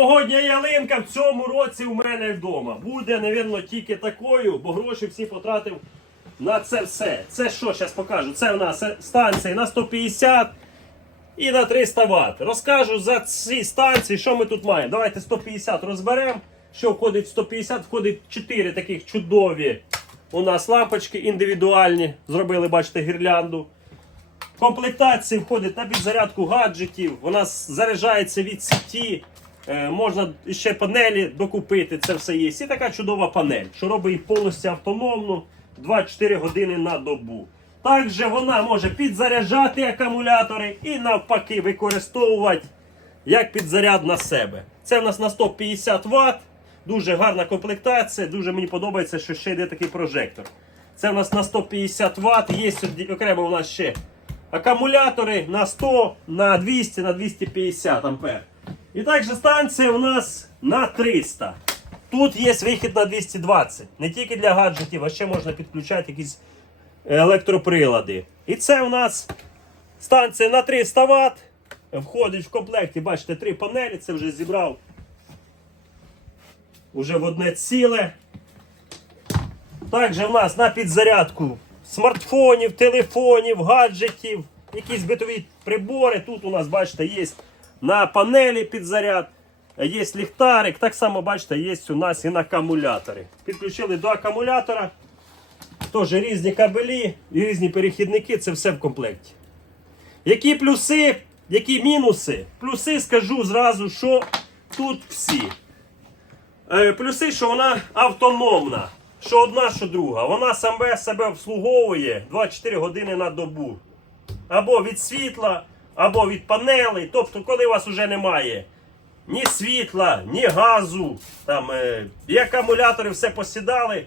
Сьогодні ялинка в цьому році у мене вдома. Буде, напевно, тільки такою, бо гроші всі потратив на це все. Це що, зараз покажу. Це у нас станція на 150 і на 300 Вт. Розкажу за ці станції, що ми тут маємо. Давайте 150 розберемо. Що входить в 150? Входить 4 таких чудові. У нас лампочки індивідуальні. Зробили, бачите, гірлянду. В комплектації входить на підзарядку гаджетів. Вона заряджається від сіті. Е, можна ще панелі докупити. Це все є. І така чудова панель, що робить повністю автономну 24 години на добу. Також вона може підзаряджати акумулятори і навпаки використовувати як підзаряд на себе. Це в нас на 150 Вт. Дуже гарна комплектація. Дуже мені подобається, що ще йде такий прожектор. Це в нас на 150 Вт. Є окремо у нас ще акумулятори на 100, на 200, на 250 ампер. І також станція у нас на 300. Тут є вихід на 220. Не тільки для гаджетів, а ще можна підключати якісь електроприлади. І це у нас станція на 300 Вт. Входить в комплекті, бачите, три панелі. Це вже зібрав уже в одне ціле. Також в нас на підзарядку смартфонів, телефонів, гаджетів, якісь битові прибори. Тут у нас, бачите, є на панелі підзаряд, є ліхтарик. Так само, бачите, є у нас і на акумулятори. Підключили до акумулятора. Теж різні кабелі різні перехідники, це все в комплекті. Які плюси, які мінуси? Плюси скажу зразу, що тут всі. Е, Плюси, що вона автономна. Що одна, що друга. Вона саме себе обслуговує 24 години на добу. Або від світла, або від панелей. Тобто, коли у вас вже немає ні світла, ні газу, там, е, і акумулятори все посідали.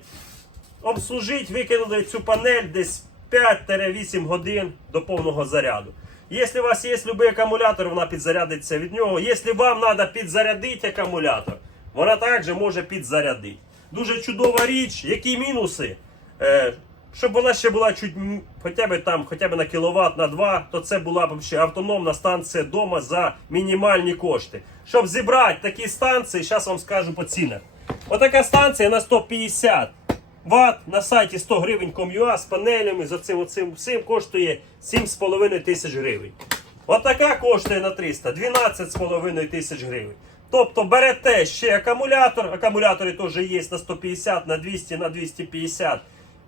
Обслужить, викинули цю панель десь 5-8 годин до повного заряду. Якщо у вас є будь-який акумулятор, вона підзарядиться від нього. Якщо вам треба підзарядити акумулятор, вона також може підзарядити. Дуже чудова річ. Які мінуси? Щоб вона ще була чуть м, хоча б там, хоча б на кіловат, на 2, то це була б ще автономна станція вдома за мінімальні кошти. Щоб зібрати такі станції, зараз вам скажу по цінах. Отака станція на 150 Вт на сайті 100 гривень com.ua з панелями за цим оцим всім коштує 7,5 тисяч гривень. Отака коштує на 300 12,5 тисяч гривень. Тобто берете ще акумулятор, акумулятори теж є на 150, на 200, на 250.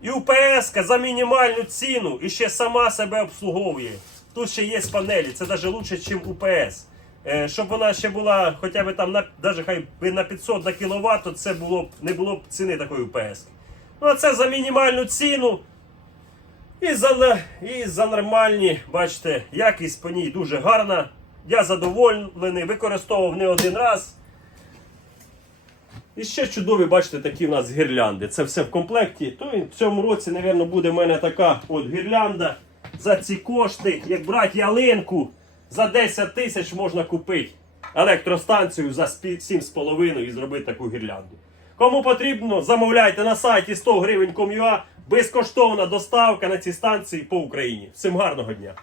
І УПС за мінімальну ціну і ще сама себе обслуговує. Тут ще є панелі, це навіть краще, ніж УПС. Е, щоб вона ще була хоча б там на хай би на 500 на кВт, то це було б не було б ціни такої УПС. Ну а це за мінімальну ціну. І за, і за нормальні, бачите, якість по ній дуже гарна. Я задоволений, використовував не один раз. І ще чудові, бачите, такі в нас гірлянди. Це все в комплекті. То і в цьому році, мабуть, буде в мене така от гірлянда. За ці кошти, як брати ялинку, за 10 тисяч можна купити електростанцію за 7,5 і зробити таку гірлянду. Кому потрібно, замовляйте на сайті 100 гривень безкоштовна доставка на ці станції по Україні. Всім гарного дня!